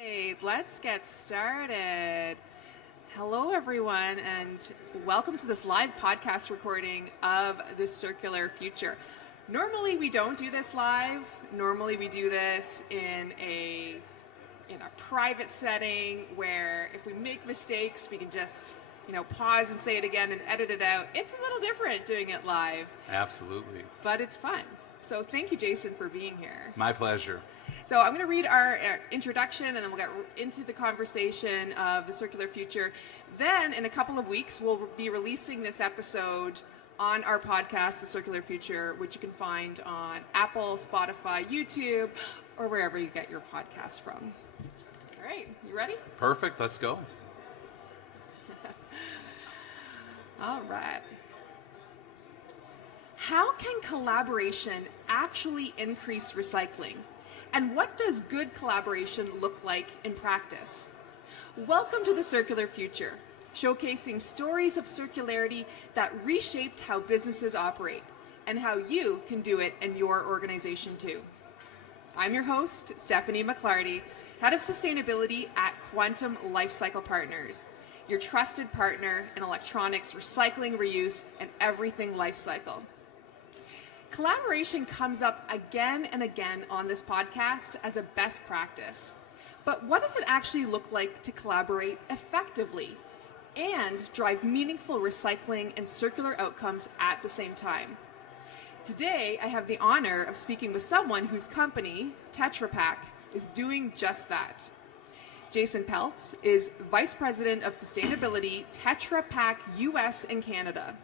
Hey, let's get started. Hello, everyone, and welcome to this live podcast recording of The Circular Future. Normally, we don't do this live. Normally, we do this in a private setting where if we make mistakes, we can just pause and say it again and edit it out. It's a little different doing it live. Absolutely. But it's fun. So thank you, Jason, for being here. My pleasure. So I'm going to read our introduction, and then we'll get into the conversation of the circular future. Then, in a couple of weeks, we'll be releasing this episode on our podcast, The Circular Future, which you can find on Apple, Spotify, YouTube, or wherever you get your podcast from. All right, you ready? Perfect. Let's go. All right. How can collaboration actually increase recycling? And what does good collaboration look like in practice? Welcome to The Circular Future, showcasing stories of circularity that reshaped how businesses operate and how you can do it in your organization too. I'm your host, Stephanie McClarty, Head of Sustainability at Quantum Lifecycle Partners, your trusted partner in electronics, recycling, reuse, and everything lifecycle. Collaboration comes up again and again on this podcast as a best practice. But what does it actually look like to collaborate effectively and drive meaningful recycling and circular outcomes at the same time? Today, I have the honor of speaking with someone whose company, Tetra Pak, is doing just that. Jason Peltz is Vice President of Sustainability, Tetra Pak US and Canada.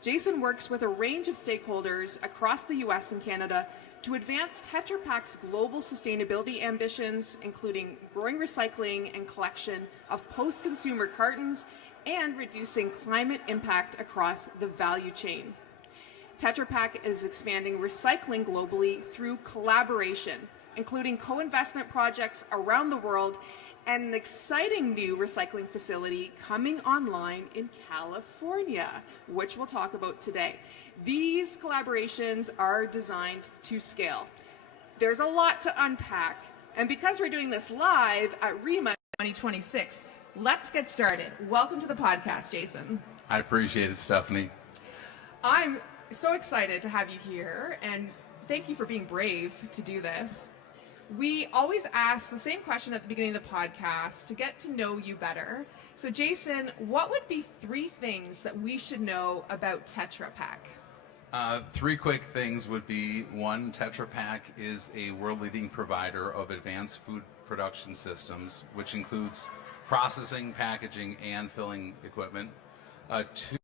Jason works with a range of stakeholders across the US and Canada to advance Tetra Pak's global sustainability ambitions, including growing recycling and collection of post-consumer cartons and reducing climate impact across the value chain. Tetra Pak is expanding recycling globally through collaboration, including co-investment projects around the world and an exciting new recycling facility coming online in California, which we'll talk about today. These collaborations are designed to scale. There's a lot to unpack, and because we're doing this live at ReMA2026, let's get started. Welcome to the podcast, Jason. I appreciate it, Stephanie. I'm so excited to have you here, and thank you for being brave to do this. We always ask the same question at the beginning of the podcast to get to know you better. So Jason, what would be 3 things that we should know about Tetra Pak? 3 quick things would be, 1, Tetra Pak is a world-leading provider of advanced food production systems, which includes processing, packaging, and filling equipment. 2,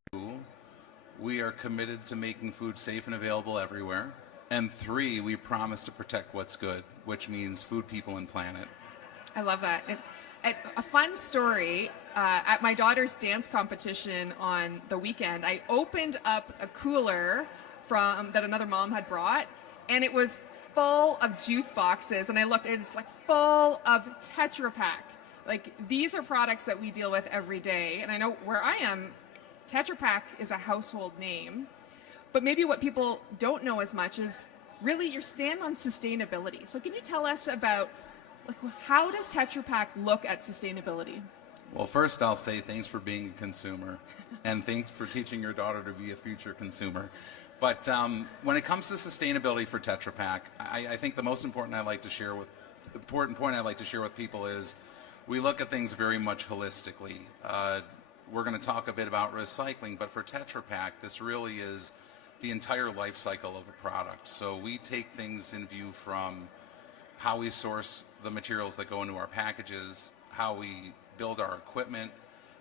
we are committed to making food safe and available everywhere. And 3, we promise to protect what's good, which means food, people, and planet. I love that. A fun story, at my daughter's dance competition on the weekend, I opened up a cooler that another mom had brought, and it was full of juice boxes, and I looked, and it's like full of Tetra Pak. Like, these are products that we deal with every day, and I know where I am, Tetra Pak is a household name. But maybe what people don't know as much is really your stand on sustainability. So can you tell us about how does Tetra Pak look at sustainability? Well, first I'll say thanks for being a consumer, and thanks for teaching your daughter to be a future consumer. But when it comes to sustainability for Tetra Pak, I think the most important point I'd like to share with people is we look at things very much holistically. We're going to talk a bit about recycling, but for Tetra Pak, this really is the entire life cycle of a product. So we take things in view from how we source the materials that go into our packages, how we build our equipment,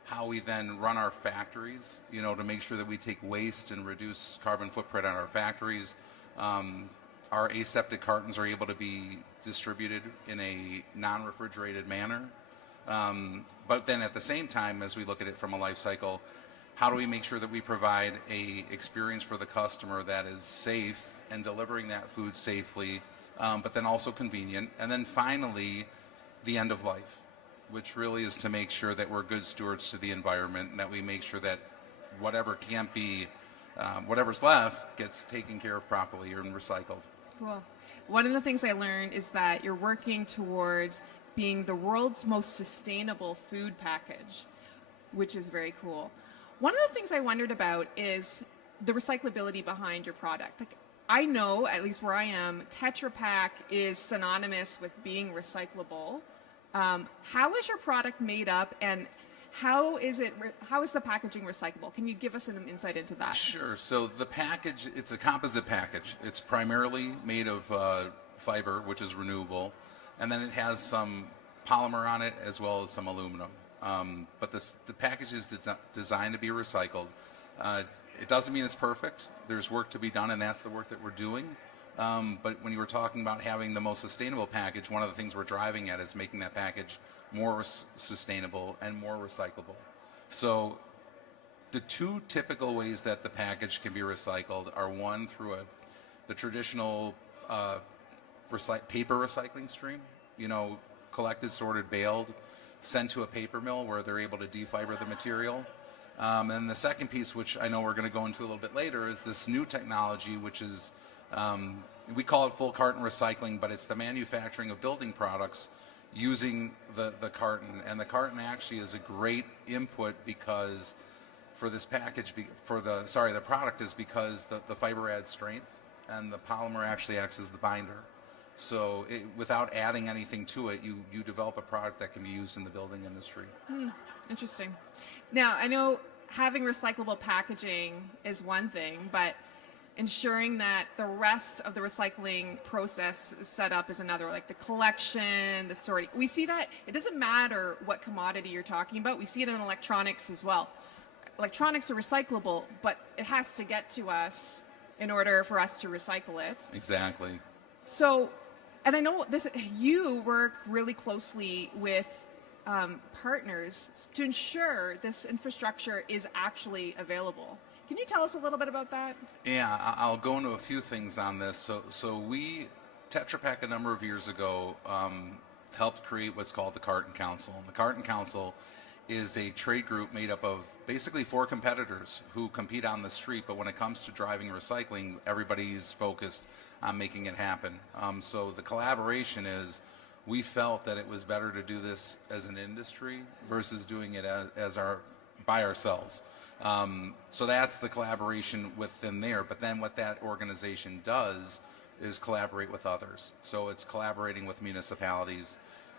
how we then run our factories, to make sure that we take waste and reduce carbon footprint on our factories. Our aseptic cartons are able to be distributed in a non-refrigerated manner. But then at the same time, as we look at it from a life cycle, how do we make sure that we provide a experience for the customer that is safe and delivering that food safely, but then also convenient? And then finally, the end of life, which really is to make sure that we're good stewards to the environment and that we make sure that whatever can't be, whatever's left gets taken care of properly and recycled. Cool. One of the things I learned is that you're working towards being the world's most sustainable food package, which is very cool. One of the things I wondered about is the recyclability behind your product. Like, I know, at least where I am, Tetra Pak is synonymous with being recyclable. How is your product made up, and how is the packaging recyclable? Can you give us an insight into that? Sure. So the package, it's a composite package. It's primarily made of fiber, which is renewable, and then it has some polymer on it as well as some aluminum. But the package is designed to be recycled. It doesn't mean it's perfect. There's work to be done, and that's the work that we're doing. But when you were talking about having the most sustainable package, one of the things we're driving at is making that package more sustainable and more recyclable. So the two typical ways that the package can be recycled are, one, through the traditional paper recycling stream, collected, sorted, baled, sent to a paper mill where they're able to defiber the material. And the second piece, which I know we're going to go into a little bit later, is this new technology, which is, we call it full carton recycling, but it's the manufacturing of building products using the carton. And the carton actually is a great input because for this package, the product is because the fiber adds strength and the polymer actually acts as the binder. So without adding anything to it, you develop a product that can be used in the building industry. Interesting. Now, I know having recyclable packaging is one thing, but ensuring that the rest of the recycling process is set up is another, like the collection, the sorting. We see that it doesn't matter what commodity you're talking about. We see it in electronics as well. Electronics are recyclable, but it has to get to us in order for us to recycle it. Exactly. So, and I know you work really closely with partners to ensure this infrastructure is actually available. Can you tell us a little bit about that? Yeah, I'll go into a few things on this. So Tetra Pak a number of years ago helped create what's called the Carton Council. And the Carton Council is a trade group made up of basically 4 competitors who compete on the street, but when it comes to driving recycling, everybody's focused on making it happen. So the collaboration is, we felt that it was better to do this as an industry versus doing it by ourselves. So that's the collaboration within there. But then what that organization does is collaborate with others. So it's collaborating with municipalities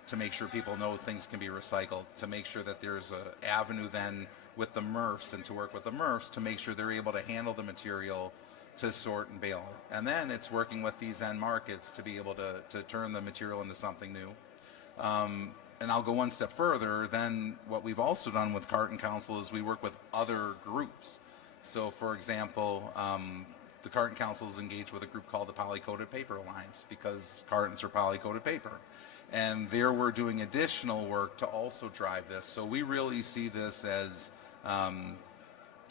to make sure people know things can be recycled, to make sure that there's an avenue then with the MRFs and to work with the MRFs to make sure they're able to handle the material, to sort and bale it. And then it's working with these end markets to be able to turn the material into something new. And I'll go one step further. Then what we've also done with Carton Council is we work with other groups. So for example, the Carton Council is engaged with a group called the Polycoated Paper Alliance because cartons are polycoated paper. And there we're doing additional work to also drive this. So we really see this as,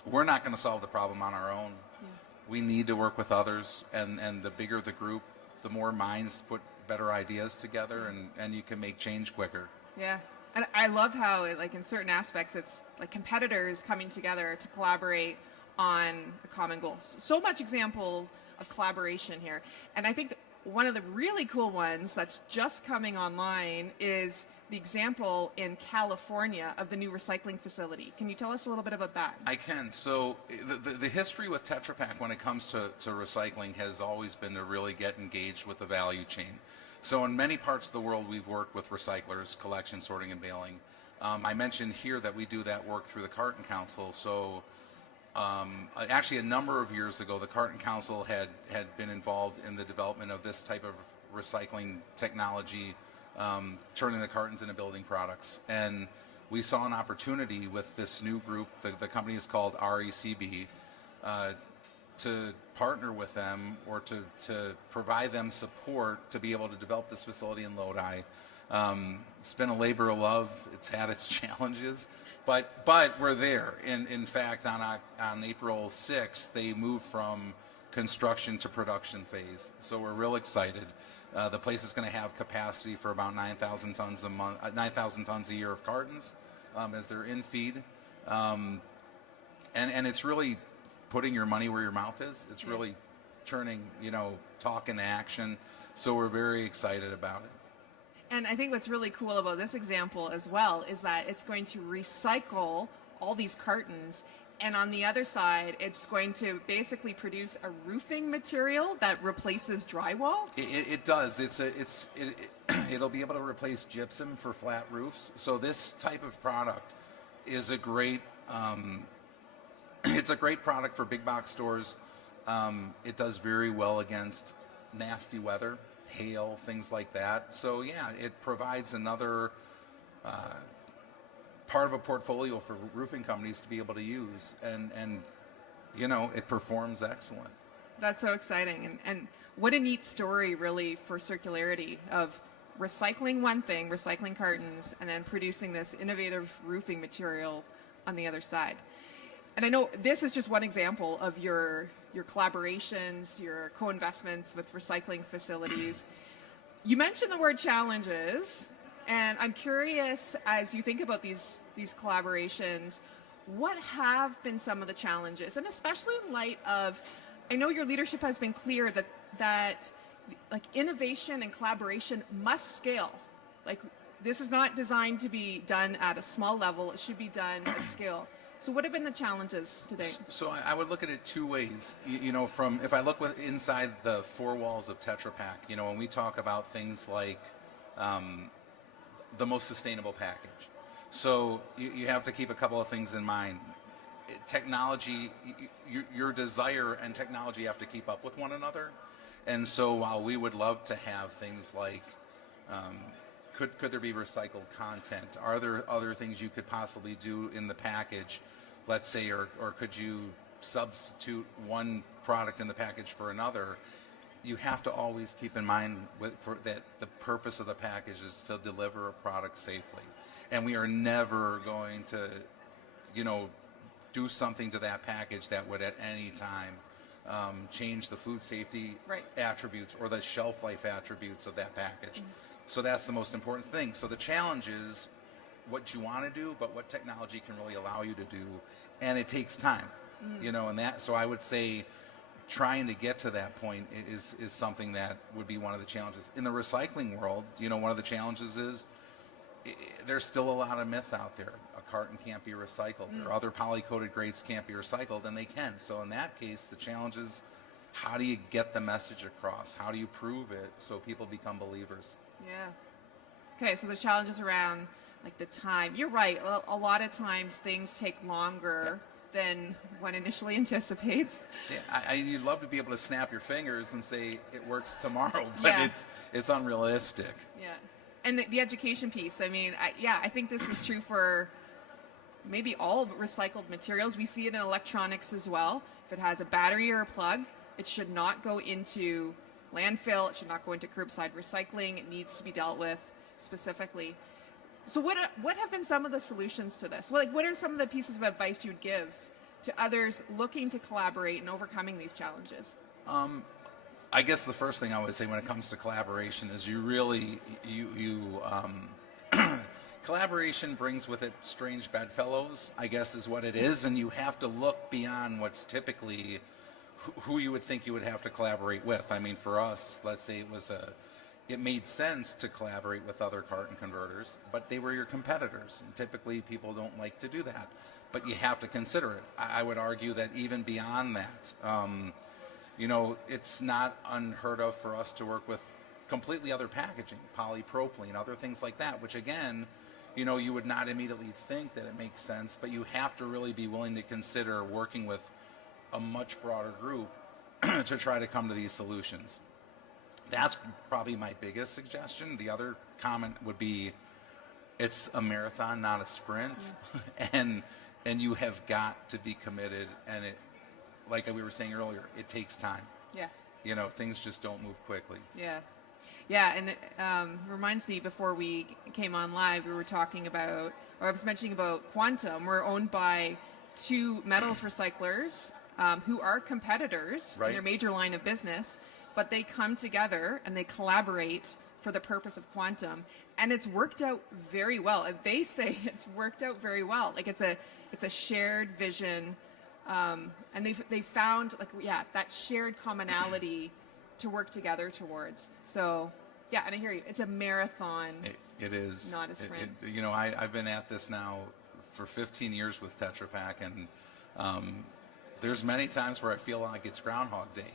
we're not going to solve the problem on our own. Yeah. We need to work with others, and the bigger the group, the more minds put better ideas together, and you can make change quicker. Yeah, and I love how, like, in certain aspects, it's like competitors coming together to collaborate on a common goal. So much examples of collaboration here. And I think one of the really cool ones that's just coming online is the example in California of the new recycling facility. Can you tell us a little bit about that? I can. So the history with Tetra Pak when it comes to recycling has always been to really get engaged with the value chain. So in many parts of the world, we've worked with recyclers, collection, sorting, and baling. I mentioned here that we do that work through the Carton Council. So actually a number of years ago, the Carton Council had been involved in the development of this type of recycling technology, turning the cartons into building products. And we saw an opportunity with this new group, the company is called RECB, to partner with them or to provide them support to be able to develop this facility in Lodi. It's been a labor of love. It's had its challenges, but we're there. In fact, on April 6th, they moved from construction to production phase. So we're real excited. The place is going to have capacity for about 9,000 tons a month, 9,000 tons a year of cartons as they're in feed, and it's really putting your money where your mouth is. It's really turning talk into action. So we're very excited about it. And I think what's really cool about this example as well is that it's going to recycle all these cartons, and on the other side, it's going to basically produce a roofing material that replaces drywall. It does. It'll be able to replace gypsum for flat roofs. So this type of product is a great. It's a great product for big box stores. It does very well against nasty weather, hail, things like that. So yeah, it provides another part of a portfolio for roofing companies to be able to use, and you know, it performs excellent. That's so exciting, and what a neat story really for circularity of recycling one thing, recycling cartons, and then producing this innovative roofing material on the other side. And I know this is just one example of your collaborations, your co-investments with recycling facilities. You mentioned the word challenges, and I'm curious, as you think about these collaborations, what have been some of the challenges? And especially in light of, I know your leadership has been clear that like innovation and collaboration must scale. Like, this is not designed to be done at a small level, it should be done at scale. So what have been the challenges today? So I would look at it two ways. You know, from if I look inside the four walls of Tetra Pak, you know, when we talk about things like the most sustainable package. So you have to keep a couple of things in mind. Technology, your desire and technology have to keep up with one another. And so while we would love to have things like, could there be recycled content? Are there other things you could possibly do in the package, let's say, or could you substitute one product in the package for another? You have to always keep in mind that the purpose of the package is to deliver a product safely. And we are never going to, you know, do something to that package that would at any time change the food safety attributes or the shelf life attributes of that package. So that's the most important thing. So the challenge is what you want to do, but what technology can really allow you to do, and it takes time, you know. And that, so I would say, trying to get to that point is something that would be one of the challenges. In the recycling world, you know, one of the challenges is there's still a lot of myth out there. A carton can't be recycled, or other poly-coated grades can't be recycled, and they can. So in that case, the challenge is, how do you get the message across? How do you prove it so people become believers? Yeah. Okay, so the challenges around like the time. You're right. A lot of times things take longer than one initially anticipates. Yeah, you'd love to be able to snap your fingers and say it works tomorrow, but it's unrealistic. Yeah. And the education piece, I mean, I think this is true for maybe all recycled materials. We see it in electronics as well. If it has a battery or a plug, it should not go into landfill. It should not go into curbside recycling. It needs to be dealt with specifically. So what have been some of the solutions to this? Well, like, what are some of the pieces of advice you'd give to others looking to collaborate and overcoming these challenges? I guess the first thing I would say when it comes to collaboration is collaboration brings with it strange bedfellows, I guess is what it is, and you have to look beyond what's typically who you would think you would have to collaborate with. I mean, for us, let's say it made sense to collaborate with other carton converters, but they were your competitors, and typically people don't like to do that, but you have to consider it. I would argue that even beyond that, you know, it's not unheard of for us to work with completely other packaging, polypropylene, other things like that, which again, you know, you would not immediately think that it makes sense, but you have to really be willing to consider working with a much broader group to try to come to these solutions. That's probably my biggest suggestion. The other comment would be, it's a marathon, not a sprint, and you have got to be committed, and it, like we were saying earlier, it takes time. Yeah. You know, things just don't move quickly. Yeah. Yeah, and it reminds me, before we came on live, we were talking about, or I was mentioning about Quantum. We're owned by two metals recyclers who are competitors in their major line of business, but they come together and they collaborate for the purpose of Quantum, and it's worked out very well. And they say it's worked out very well. Like, it's a shared vision. And they found, like, that shared commonality to work together towards. So Yeah, and I hear you. It's a marathon. It is. Not a sprint. I've been at this now for 15 years with Tetra Pak, and there's many times where I feel like it's Groundhog Day.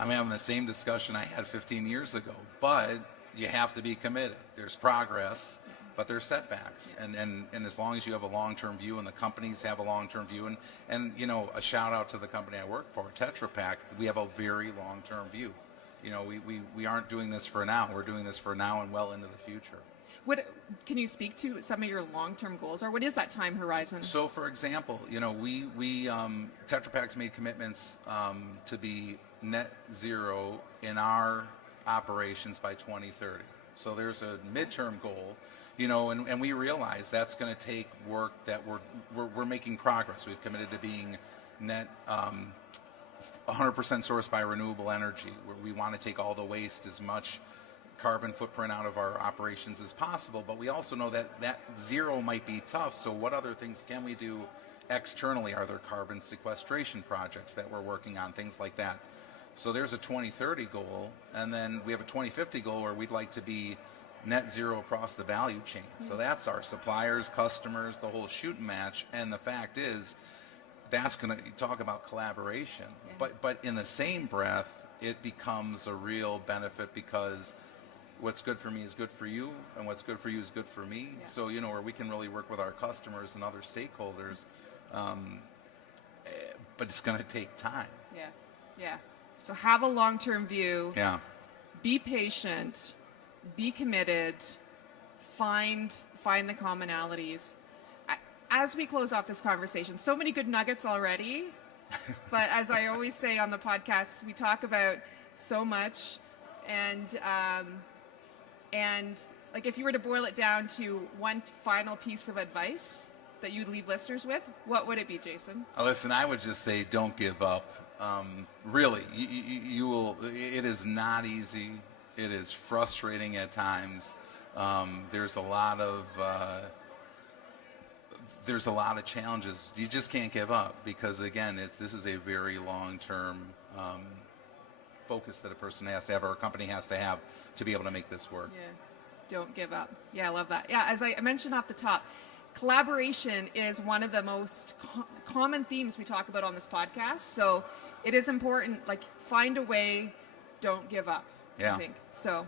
I'm having the same discussion I had 15 years ago, but you have to be committed. There's progress, but there's setbacks. And as long as you have a long-term view, and the companies have a long-term view, and a shout out to the company I work for, Tetra Pak, we have a very long-term view. We aren't doing this for now. We're doing this for now and well into the future. Can you speak to some of your long-term goals, or what is that time horizon? So, for example, we Tetra Pak's made commitments to be net zero in our operations by 2030. So there's a midterm goal, and we realize that's going to take work that we're making progress. We've committed to being net 100% sourced by renewable energy, where we want to take all the waste, as much carbon footprint out of our operations as possible, but we also know that zero might be tough. So what other things can we do externally? Are there carbon sequestration projects that we're working on, things like that? So there's a 2030 goal, and then we have a 2050 goal where we'd like to be net zero across the value chain. So that's our suppliers, customers, the whole shooting match. And the fact is, that's going to talk about collaboration. Yeah. But in the same breath, it becomes a real benefit, because what's good for me is good for you, and what's good for you is good for me. Yeah. So, where we can really work with our customers and other stakeholders, but it's going to take time. Yeah, yeah. So have a long-term view. Yeah. Be patient. Be committed. Find the commonalities. As we close off this conversation, so many good nuggets already, but as I always say on the podcast, we talk about so much, and like, if you were to boil it down to one final piece of advice that you'd leave listeners with, what would it be, Jason? Listen, I would just say, don't give up. Really, you will. It is not easy. It is frustrating at times. There's a lot of challenges. You just can't give up, because again, this is a very long-term focus that a person has to have, or a company has to have, to be able to make this work. Yeah, don't give up. Yeah, I love that. Yeah, as I mentioned off the top, collaboration is one of the most common themes we talk about on this podcast. So it is important, like, find a way, don't give up. Yeah. I think. So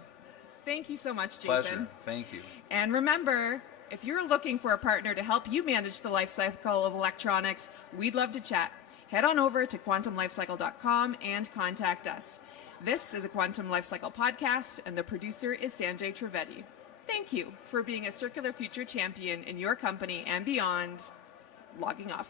thank you so much, Jason. Pleasure. Thank you. And remember, if you're looking for a partner to help you manage the life cycle of electronics, we'd love to chat. Head on over to quantumlifecycle.com and contact us. This is a Quantum Lifecycle podcast, and the producer is Sanjay Trivedi. Thank you for being a Circular Future champion in your company and beyond. Logging off.